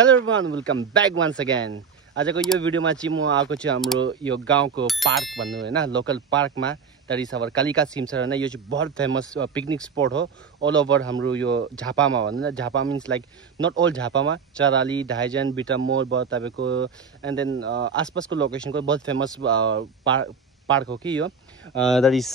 Hello everyone, welcome back once again. आजको यो भिडियोमा चाहिँ म आएको छु हाम्रो यो गाउँको पार्क भन्नु हैन लोकल पार्कमा that is our Kalika Simsar हैन यो चाहिँ बहुत फेमस पिकनिक स्पॉट हो ऑल ओभर हाम्रो यो झापामा भन्नु Jhapa means like not all झापामा चराली ढाइजन बिटामोल भयो तपाईको एन्ड देन आसपासको लोकेसनको बहुत फेमस पार्क हो कि यो that is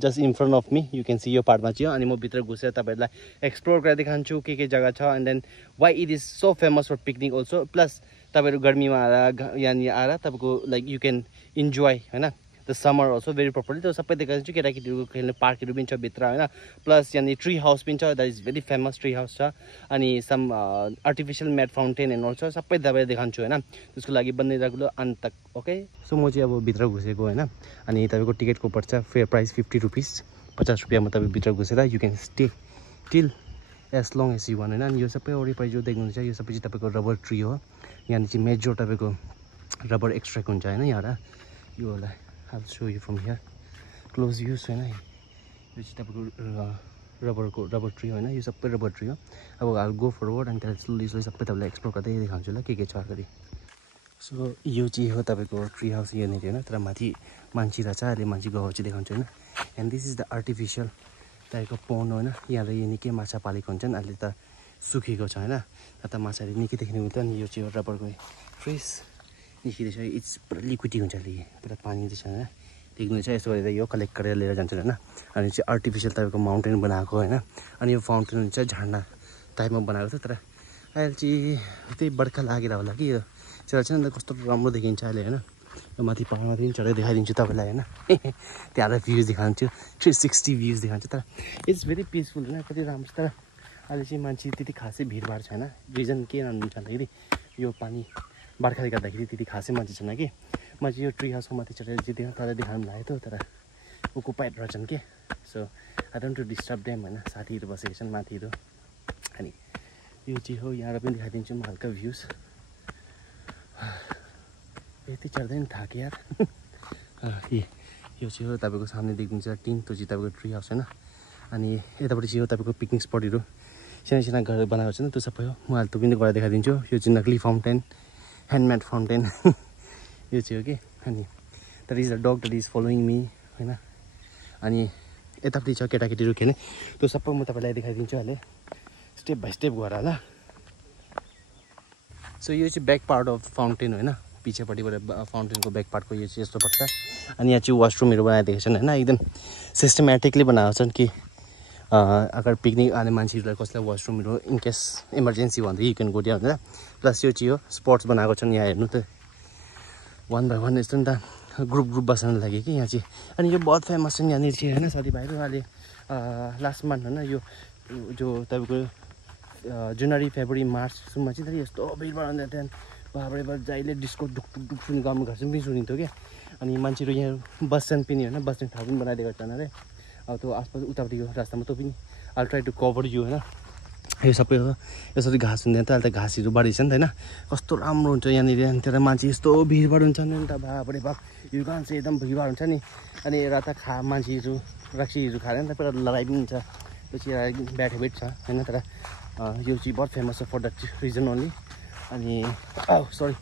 just in front of me you can see यो पार्कमा चाहिँ अनि म भित्र घुसेर तपाईहरुलाई एक्सप्लोर गरेर देखाउँछु के जग्गा छ and then why it is so famous for picnic also plus तपाईहरु गर्मीमा आएर यहाँ आएर तपाईको लाइक यू कैन इन्जॉय हैन the summer also very properly त्यो सबै देखाउँछु केटाकेटीहरुको खेल्ने पार्कहरु पनि छ भित्र हैन प्लस यहाँ ट्री हाउस पनि छ that is very famous tree house छ अनि some artificial made fountain and also सबै तपाईहरुलाई देखाउँछु हैन त्यसको लागि बन्दिरहेको अन्त तक ओके सो म चाहिँ अब भित्र घुसेको हैन अनि तपाईको टिकटको पर्छ फेयर प्राइस 50 रुपैयाँ 50 रुपैयाँमा तपाई भित्र घुसेर you can stay till as long as you want हैन अनि यो सबै वरिपरि जो देख्नुहुन्छ यो सबै चाहिँ तपाईको रबर ट्री हो यहाँ चाहिँ मेजर तपाईको रबर एक्सट्र्याक्ट हुन्छ हैन यहाँ यो होला I'll show you from here close views हैन यो चाहिँ तपाईको रबर ट्री हैन यो सबै रबर ट्री हो अब I'll go forward and slowly सबै तपाईलाई एक्सप्लोर गर्दै देखाउँछु ल के छ अगाडि सो यो चाहिँ हो तपाईको ट्री हाउस यो नि हैन तर माथि मान्छे रहेछ अहिले मान्छेको हाउस चाहिँ देखाउँछु हैन and this is the artificial टाइपको पोन्ड हैन यहाँ र यो निकै माछा पालेको हुन्छन् अहिले त सुकेको छ हैन त माछाले निकै देख्ने हुन्छ अनि यो चाहिँ रबरको फ्रेस निस्किँदैछ इट्स पुरा लिक्विडी हुन्छ अहिले पुरा पानी चाहिँ छैन देख्नुहुन्छ यसो गरेर यो कलेक्ट गरेर लिएर जान्छ हैन अनि चाहिँ आर्टिफिशियल टाइपको माउन्टेन बनाएको हैन अनि यो फाउन्टेन हुन्छ झरना टाइपमा बनाएको छ तर अहिले चाहिँ त्यही बर्खा लागेर होला कि यो चरा चाहिँ अन्त कस्तो राम्रो देखिन्छ अहिले हैन यो माथि पहाडमा पनि चढेर देखाइदिन्छु तपाईलाई हैन त्यहाँ भ्यूज देखाउँछु 360 भ्यूज देखाउँछु तर इट्स भेरी पिसफुल हैन कति राम्रो तर अहिले चाहिँ मान्छे त्यति खासै भिडभाड छैन रिजन के रहन्छ भन्दाखेरि यो पानी बर्खाले गर्दाखेरि त्यति खासै मान्छे छैन कि म चाहिँ यो ट्री हाउसको माथि चढेर चाहिँ तल देखाउनु लागेको थियो तर ओकुपाइड रहेछन् के so I don't to disturb them हैन साथीहरू बसेको छन् माथिहरू अनि यो चाहिँ हो यहाँ पनि देखाइदिन्छु म हल्का भ्यूज यति चढ्दै नि थाके यार यो चाहिँ हो तपाईको सामने देख्नुहुन्छ टिन त्यो चाहिँ तपाईको ट्री हाउस हैन अनि यतापट्टि चाहिँ हो तपाईको पिकनिक स्पटहरू साना घर बनाएको छ नि त्यो सबै हो म अहिले त्यो पनि गएर देखाइदिन्छु यो चाहिँ नक्ली फाउन्टेन ह्यान्डमेड फाउन्टेन यो चाहिँ हो कि अनि that is the dog that is following me हैन अनि यतापट्टि छ केटाकेटीहरू खेल्ने त्यो सबै म तपाईलाई देखाइदिन्छु अहिले स्टेप बाई स्टेप गएर ल सो यो चाहिँ ब्याक पार्ट अफ फाउन्टेन हैन पछिपट्टिबाट फाउन्टेनको ब्याक पार्टको यो चाहिँ यस्तो पर्छ अनि यहाँ चाहिँ वासरुमहरू बनाइदिएको छन् हैन एकदम सिस्टमेटिकली बनाएको छन् कि अगर पिकनिक आउने मान्छेहरूलाई कसैलाई वासरुमहरू इन केस इमर्जेन्सी भन्दै यु क्यान गो देयर हैन प्लस यो चाहिँ हो स्पट्स बनाएको छन् यहाँ हेर्नु त वान बाई वान यस्तो नि त ग्रुप बस्न लागि कि यहाँ चाहिँ अनि यो बहुत फेमस छ यहाँनिर चाहिँ हैन साथीभाइहरू अहिले लास्ट मन्थ हैन यो जो तपाईँको जनवरी फेब्रुअरी मार्चसम्म चाहिँ यस्तो भिडभाड हुँदै त्यहाँदेखि बाबा जहिले डिस्को ढुकढुक सुन्ने गाउँमा घरसम्म पनि सुनिन्थ्यो क्या अनि मान्छेहरू यहाँ बस्छन् पनि होइन बस्ने ठाउँ पनि बनाइदिएको छन् अरे अब त्यो आसपास उतापट्टिको रास्तामा त्यो पनि I try to cover you होइन यो सबै हो यसरी घाँस हुँदैन त अहिले त घाँसहरू बढी छ नि त होइन कस्तो राम्रो हुन्छ यहाँनिर त्यहाँ मान्छे यस्तो भिडभाड हुन्छ नि त बाबरे बाप यो गाउँ चाहिँ एकदम भिडभाड हुन्छ नि अनि एउटा त मान्छेहरू रक्सीहरू खाएर नि त पुरा लडाइ पनि हुन्छ त्यो चाहिँ ब्याड हेबिट छ होइन तर यो चाहिँ बहुत फेमस छ फर द्याट रिजन ओन्ली अनि सरी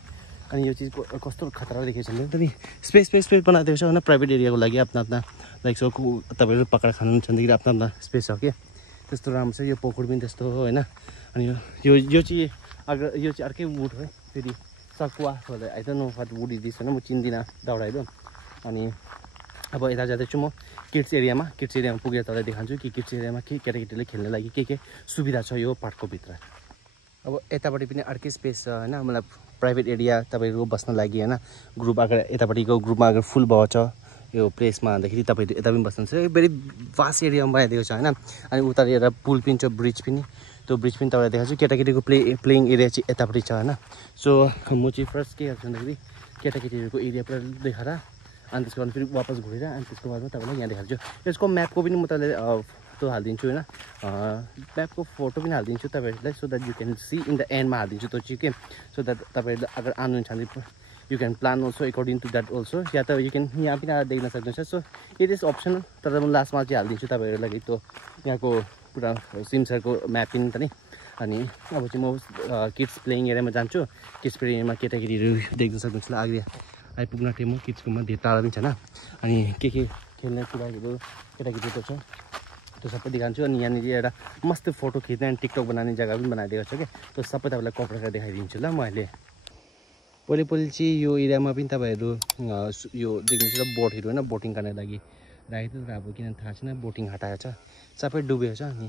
अनि यो चिज कस्तो खतरा देखेको छ भने पनि स्पेस बनाइदिएको छ होइन प्राइभेट एरियाको लागि आफ्ना लाइक सो तपाईँहरू पक्रा खानु छँदाखेरि आफ्ना स्पेस हो क्या त्यस्तो राम्रो छ यो पोखर पनि त्यस्तो हो होइन अनि यो चाहिँ अगर यो चाहिँ अर्कै वुड हो फेरि सकुवा I don't know what wood is this होइन म चिन्दिनँ दाउराहरू अनि अब यता जाँदैछु म किड्स एरियामा पुगेर तपाईँलाई देखाउँछु कि किड्स एरियामा के केटाकेटीले खेल्ने लागि के सुविधा छ यो पार्कको भित्र अब यतापट्टि पनि अर्कै स्पेस छ होइन मतलब प्राइभेट एरिया तपाईँहरूको बस्न लागि होइन ग्रुप अगर यतापट्टिको ग्रुपमा अगर फुल भएको छ यो प्लेसमा भन्दाखेरि तपाईँहरू यता पनि बस्नुहुन्छ भेरी भास्ट एरियामा बनाइदिएको छ होइन अनि उतातिर पुल पनि छ ब्रिज पनि त्यो ब्रिज पनि तपाईँलाई देखाउँछु केटाकेटीको प्लेइङ एरिया चाहिँ यतापट्टि छ होइन सो म चाहिँ फर्स्ट के गर्छु भन्दाखेरि केटाकेटीहरूको एरिया पुरा देखाएर अनि त्यसको बाद फेरि वापस घुरेर अनि त्यसको बादमा तपाईँलाई यहाँ देखाउँछु यसको म्यापको पनि म तपाईँलाई त्यो हालिदिन्छु होइन म्यापको फोटो पनि हालिदिन्छु तपाईँहरूलाई so that you can see in the एन्डमा हालिदिन्छु त्यो चाहिँ के सो द्याट तपाईँहरूले अगर आउनुहुन्छ भने you can plan also according to that also या त यु क्यान यहाँ पनि आएर देख्न सक्नुहुन्छ सो इट इज अप्सनल तर म लास्टमा चाहिँ हालिदिन्छु तपाईँहरूको लागि त्यो यहाँको पुरा सिमसरको म्याप पनि त नि अनि अब चाहिँ म किड्स प्लेइङ एरियामा जान्छु किड्स प्लेइङ एरियामा केटाकेटीहरू देख्न सक्नुहुन्छ अगाडि आइपुग्न आँटेँ म किड्सकोमा धेरै टाढा पनि छैन अनि के खेल्ने कुराहरू केटाकेटीहरू छ त्यो सबै देखाउँछु अनि यहाँनिर एउटा मस्त फोटो खिच्ने अनि टिकटक बनाउने जग्गा पनि बनाइदिएको छ क्या त्यो सबै तपाईँलाई कभर गरेर देखाइदिन्छु ल म अहिले पहिले चाहिँ यो एरियामा पनि तपाईँहरू यो देख्नुहुन्छ बोटहरू होइन बोटिङ गर्ने लागि राखेको थियो तर अब किन थाहा छैन बोटिङ हटाएको छ सबै डुबेको छ अनि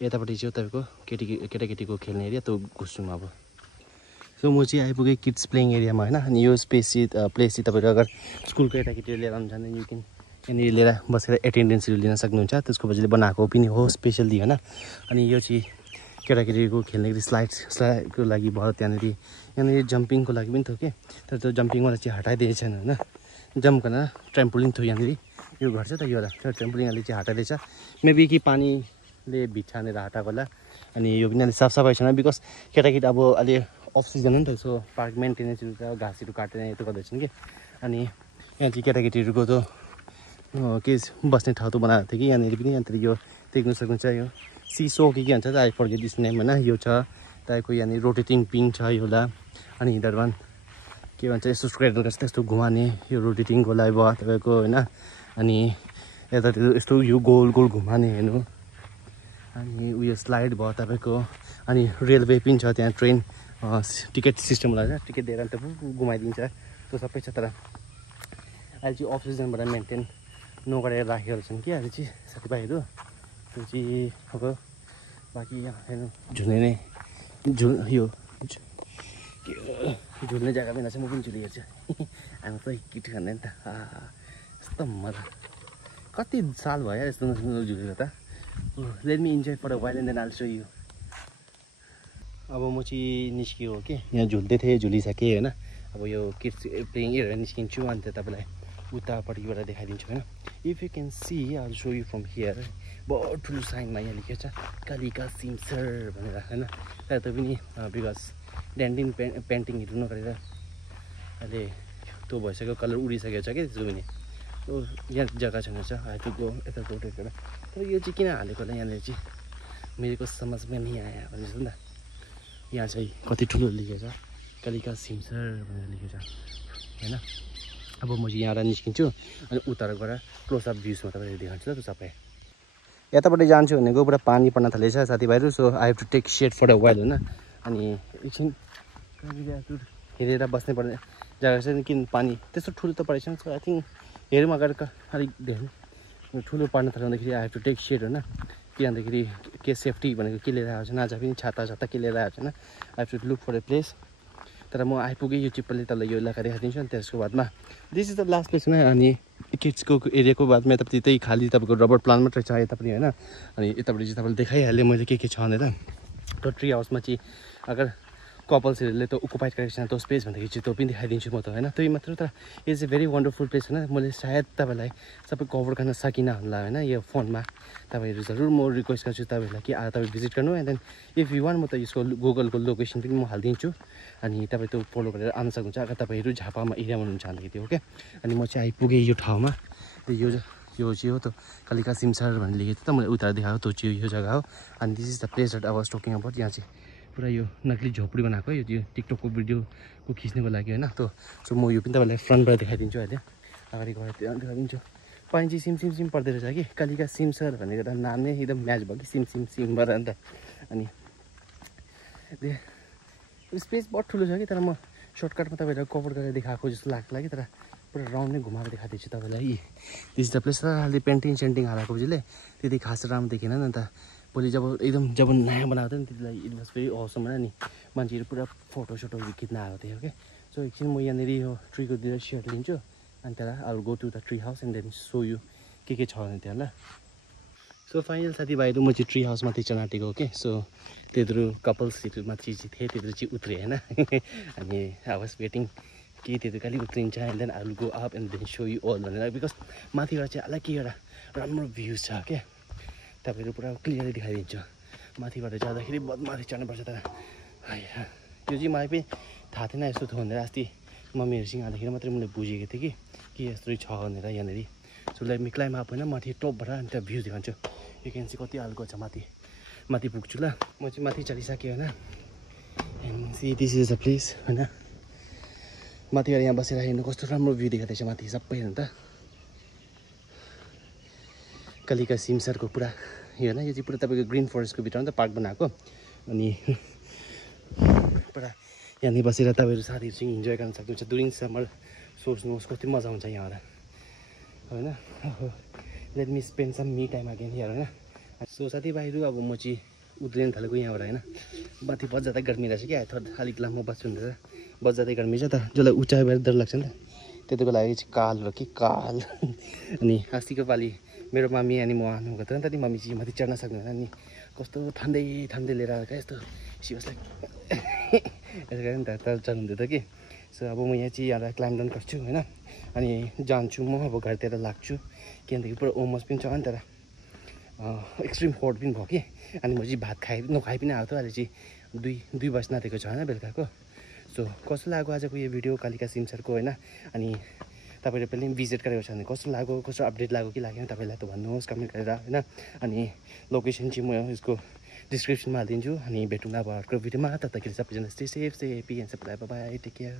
यतापट्टि चाहिँ तपाईँको केटाकेटीको खेल्ने एरिया त्यो घुस्छु म अब सो म चाहिँ आइपुगेँ किड्स प्लेइङ एरियामा होइन अनि यो प्लेस चाहिँ तपाईँहरू अगर स्कुलको केटाकेटीहरू लिएर आउनु जाँदैन यु क्यान यहाँनिर लिएर बसेर एटेन्डेन्सहरू लिन सक्नुहुन्छ त्यसको वजहले बनाएको पनि हो स्पेसल्ली होइन अनि यो चाहिँ केटाकेटीको खेल्ने स्लाइडको लागि भयो यहाँनिर जम्पिङको लागि पनि थियो कि तर त्यो जम्पिङवाला चाहिँ हटाइदिएको छैन होइन जम्प गर्न ट्रेम्पोलिन थियो यहाँनिर यो घर छ त यो एउटा ट्रेम्पोलिनले चाहिँ हटाइदिएछ मेबी कि पानीले भिछानेर हटाएको होला अनि यो पनि अलि साफसफाइ छैन बिकज केटाकेटी अब अलि अफ सिजन हो नि त सो पार्क मेन्टेनेन्सहरू छ घाँसहरू काटेर यस्तो गर्दैछन् कि अनि यहाँ चाहिँ केटाकेटीहरूको त के बस्ने ठाउँ त बनाएको थियो कि यहाँनिर पनि यहाँनिर यो देख्न सक्नुहुन्छ यो सिसो के भन्छ त आई फर्गेट दिस नेम होइन यो छ तपाईँको यहाँनिर रोटेटिङ पिङ छ योला अनि हिँडरवान के भन्छ यस्तो स्क्रेडल गर्छ त्यस्तो घुमाने यो रोटेटिङको लागि भयो तपाईँको होइन अनि यतातिर यस्तो यो गोल गोल घुमाने हेर्नु अनि उयो स्लाइड भयो तपाईँको अनि रेलवे पनि छ त्यहाँ ट्रेन टिकट सिस्टम होला टिकट दिएर अन्त घुमाइदिन्छ त्यो सबै छ तर अहिले चाहिँ अफ सिजनबाट मेन्टेन नगरेर राखेको छन् कि अहिले चाहिँ साथीभाइहरू त्यो चाहिँ अब बाँकी हेर्नु झुल्ने नै यो झुल्ने जग्गा पनि छ म पनि झुली हेर्छु हामी त किट खाने नि त यस्तो मजा कति साल भयो यस्तो झुलेको त let me enjoy for a while and then I'll so you अब म चाहिँ निस्कियो हो कि यहाँ झुल्दै थिएँ झुलिसकेँ होइन अब यो किड्स प्लेइङ एरिया निस्किन्छु अनि त तपाईँलाई उतापट्टिबाट देखाइदिन्छु होइन if you can see I so you from here बहुत ठुलो साइनमा यहाँ लेखेको छ कालिका सिमसर भनेर होइन तर त्यो पनि बिकज ड्यान्डिङ पेन्टिङहरू नगरेर अहिले त्यो भइसक्यो कलर उडिसकेको छ क्या त्यसो पनि यहाँ जग्गा छैन छ आइपुग्यो यता रोटेट गरेर तर यो चाहिँ किन हालेको होला यहाँनिर चाहिँ मेरो समझमा नि आयो भने जस्तो नि त यहाँ चाहिँ कति ठुलो लेखेको छ कालिका सिमसर भनेर लेखेको छ होइन अब म चाहिँ यहाँबाट निस्किन्छु अनि उतार गएर क्लोजअप भ्युजमा तपाईँले देखाउँछु त सबै यतापट्टि जान्छु भनेको पुरा पानी पर्न थालेछ साथीभाइहरू so I have to take set for a while होइन अनि एकछिन हेरेर बस्नै पर्ने जग्गा छ किन पानी त्यस्तो ठुलो त परेको छैन सो आई थिङ्क हेरौँ अगाडि अलिक धेरै ठुलो पर्न थाल्दाखेरि I have to take set होइन के भन्दाखेरि के सेफ्टी भनेको के लिएर आएको छैन आज पनि छाता के लिएर आएको छैन I have to look for a place तर म आइपुगेँ यो चिप्पले तल यो इलाका देखाइदिन्छु अनि त्यसको बादमा this is the last place होइन अनि किड्सको एरियाको बादमा यतापट्टि त्यही खालि तपाईँको रबर प्लान्ट मात्रै छ यतापट्टि होइन अनि यतापट्टि चाहिँ तपाईँले देखाइहालेँ मैले के छ भनेर त्यो ट्री हाउसमा चाहिँ अगर कपल्सहरूले त ओकुपाइड गरेको छैन त्यो स्पेस भन्दाखेरि चाहिँ त्यो पनि देखाइदिन्छु म त होइन त्यही मात्र तर it's a very wonderful place होइन मैले सायद तपाईँलाई सबै कभर गर्न सकिनँ होला होइन यो फोनमा तपाईँहरू जरुर म रिक्वेस्ट गर्छु तपाईँहरूलाई कि तपाईँ भिजिट गर्नु and then if you want म त यसको गुगलको लोकेसन पनि म हालिदिन्छु अनि तपाईँ त्यो फलो गरेर आउन सक्नुहुन्छ अगर तपाईँहरू झापामा एरियामा हुनुहुन्छ भनेदेखि हो क्या अनि म चाहिँ आइपुगेँ यो ठाउँमा यो चाहिँ हो त कालिका सिमसर भनेर लेखेको थियो त मैले उता देखाएको त्यो चाहिँ यो जग्गा हो अनि this is the place that I was talking about यहाँ चाहिँ पुरा यो नक्ली झोपडी बनाएको यो टिकटकको भिडियोको खिच्नको लागि होइन त्यो सो म यो पनि तपाईँलाई फ्रन्टबाट देखाइदिन्छु अहिले अगाडि गएर देखाइदिन्छु पानी चाहिँ सिम पर्दो रहेछ कि कालिका सिमसर भनेको त नाम नै एकदम म्याच भयो कि सिमबाट अन्त अनि स्पेस बहुत ठुलो छ कि तर म सर्टकटमा तपाईँलाई कभर गरेर देखाएको जस्तो लाग्ला कि तर पुरा राउन्ड नै घुमाएर देखाइदिन्छु तपाईँलाई दिस द प्लेस र अहिले पेन्टिङ हालेको बुझिले त्यति खास राम्रो देखिएन नि त भोलि जब नयाँ बनाएको थियो नि त्यति बेला इट वाज भेरी असम होइन नि मान्छेहरू पुरा फोटोसोटोहरू खिच्न आएको थियो कि सो एकछिन म यहाँनिर यो ट्रीको दिएर सेयर लिन्छु अनि त्यहाँबाट I will go to the tree house and then so you के छ भने त्यहाँ ल सो फाइनल साथीभाइहरू म चाहिँ ट्री हाउसमाथि चढ्न आँटेको हो कि सो त्यत्रो कपल्सहरू माथि चाहिँ थिएँ त्यत्रो चाहिँ उत्रेँ होइन अनि आई वाज वेटिङ कि त्यत्रो कहिले उत्रिन्छ and then I will go up and then so you all भनेर बिकज माथिबाट चाहिँ अलग्गै एउटा राम्रो भ्युज छ क्या तपाईँहरू पुरा क्लियरली देखाइदिन्छु माथिबाट जाँदाखेरि माथि चढ्नुपर्छ तर त्यो चाहिँ मलाई पनि थाहा थिएन यस्तो थियो भनेर अस्ति मम्मीहरूसँग आउँदाखेरि मात्रै मैले बुझेको थिएँ कि यस्तो छ भनेर यहाँनिर so like me climb up होइन माथि टपबाट अनि त्यहाँ भ्यू देखाउँछु यु क्यान सी कति हालको छ माथि माथि पुग्छु ल म चाहिँ माथि चढिसकेँ होइन and see this is a place होइन माथि गएर यहाँ बसेर हेर्नु कस्तो राम्रो भ्यू देखाउँदैछ माथि सबै हेर्नु त कालिका सिमसारको पुरा यो होइन यो चाहिँ पुरा तपाईँको ग्रिन फरेस्टको भित्र त पार्क बनाएको अनि पुरा यहाँनिर बसेर तपाईँहरू साथीहरूसँग इन्जोय गर्न सक्नुहुन्छ ड्युरिङ समर सोच्नुहोस् कति मजा हुन्छ यहाँ होइन let me spend some me time again यहाँ होइन सो साथीभाइहरू अब म चाहिँ उद्रिन थालेको यहाँबाट होइन माथि बज जाँदा गर्मी रहेछ क्या अलिक लामो बस्छु भनेर बज जाँदै गर्मी छ त जसलाई उचाइ भएर डर लाग्छ नि त त्यतिको लागि चाहिँ काल र के काल अनि अस्तिको पालि मेरो मम्मी अनि म आउनु गएको थियो नि त नि मम्मी चाहिँ माथि चढ्न सक्दैन अनि कस्तो ठन्डै ठन्डै लिएर आएको यस्तो सिवसलाई यसो गरेर नि त चढ्नु थियो कि सो अब म यहाँ चाहिँ यहाँ क्लाइम्ब डाउन गर्छु होइन अनि जान्छु म अब घरतिर लाग्छु किनभने पुरा ओमस पनि छ नि तर एक्सट्रिम हट पनि भयो कि अनि म चाहिँ भात नखाइ पनि आएको थियो अहिले चाहिँ 2 बज्न आँटेको छ होइन बेलुकाको सो कस्तो लाग्यो आजको यो भिडियो कालिका सिमसारको होइन अनि तपाईँले पनि भिजिट गरेको छ भने कस्तो लाग्यो कस्तो अपडेट लाग्यो कि लागेन तपाईँलाई त भन्नुहोस् कमेन्ट गरेर होइन अनि लोकेसन चाहिँ म यसको डिस्क्रिप्सनमा हालिदिन्छु अनि भेटौँला अब अर्को भिडियोमा तबतक सबैजना stay safe stay happy and सबैलाई बाई टेक केयर